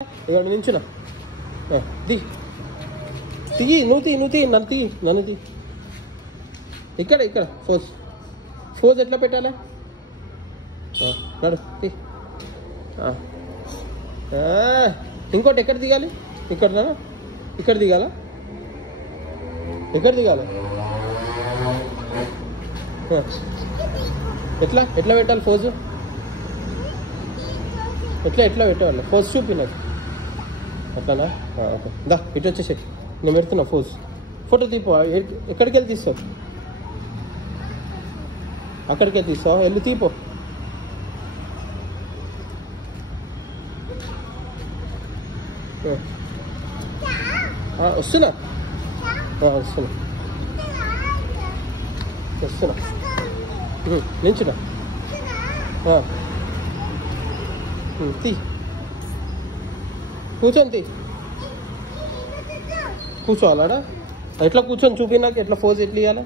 ఇక్కడ నించున్నా ది తీయి నువ్వు తీ నన్ను తీ ఇక్కడ ఫోజ్ ఎట్లా పెట్టాలా నడు తీ ఇంకోటి ఎక్కడ దిగాలి ఇక్కడ దిగాలా ఎక్కడ దిగాలి ఎట్లా పెట్టాలి ఫోజు ఎట్లా పెట్టాలి ఫోజ్ చూపి నాకు అట్లానా ఓకే దా ఇటు వచ్చేసి నేను పెడుతున్నా ఫోజ్ ఫోటో తీపో ఎక్కడికి వెళ్ళి తీస్తావు అక్కడికి వెళ్ళి తీస్తావు వెళ్ళి తీపో వస్తున్నా నించున్నా తీ కూర్చొని కూర్చోవాలాడా ఎట్లా కూర్చొని చూపి నాకు ఎట్లా ఫోజ్ ఎట్లా ఇవ్వాలా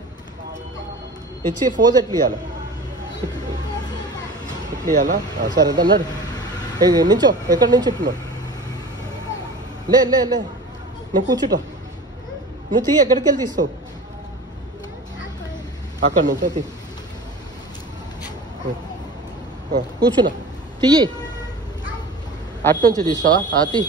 ఇచ్చి ఫోజ్ ఎట్లా ఇవ్వాలా సరే అన్నాడు నించో ఎక్కడ నించుంటున్నావు లే నేను కూర్చుంటా నువ్వు తీ ఎక్కడికి వెళ్ళి తీస్తావు అక్కడ నుంచో తీ కూర్చున్నా తీయి అటు నుంచి తీస్తావా తీ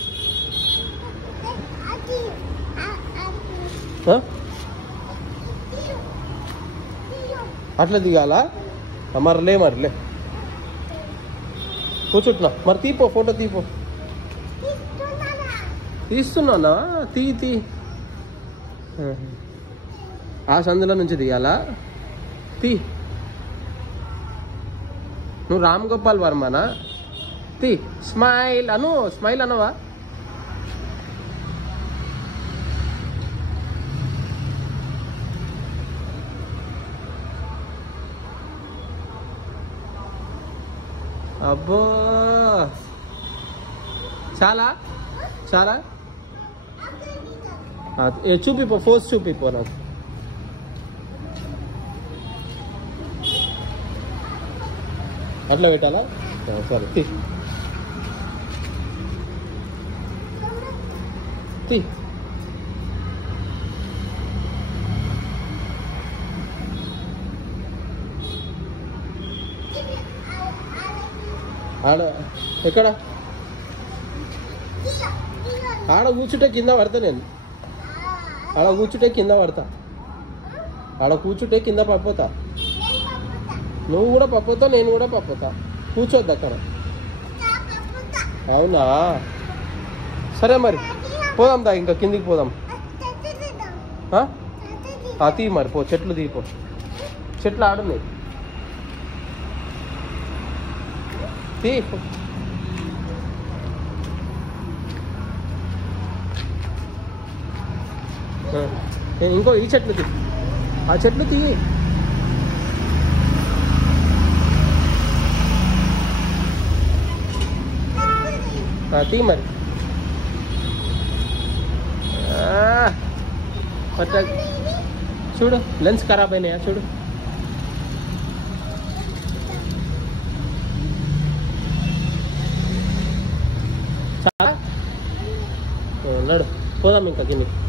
అట్లా దిగాలా మరిలే కూర్చుంటున్నా మరి తీపో ఫోటో తీపో తీస్తున్నానా తీ ఆ సందులో నుంచి దిగాలా తీ నువ్వు రామ్ గోపాల్ వర్మనా తీ స్మైల్ అనవా అబ్బో చాలా చూపిపో ఫోజ్ చూపిపో నాకు అట్లా పెట్టాలా సరే తీ ఆడ ఎక్కడ ఆడ కూర్చుంటే కింద పడతా నేను ఆడ కూర్చుంటే కింద పడిపోతా నువ్వు కూడా పడిపోతావు నేను కూడా పడిపోతా కూర్చోద్దు అక్కడ అవునా సరే మరి పోదాం దా ఇంకా కిందికి పోదాం తీ మరి పో చెట్లు తీపో చెట్లు ఆడున్నాయి తీ ఇంకో ఈ చెట్లు తీ ఆ చెట్లు తీ తీ మరి చూడు లెన్స్ ఖరాబ్ అయినాయా చూడు చాలా నడు పోదాం ఇంకా కిందికి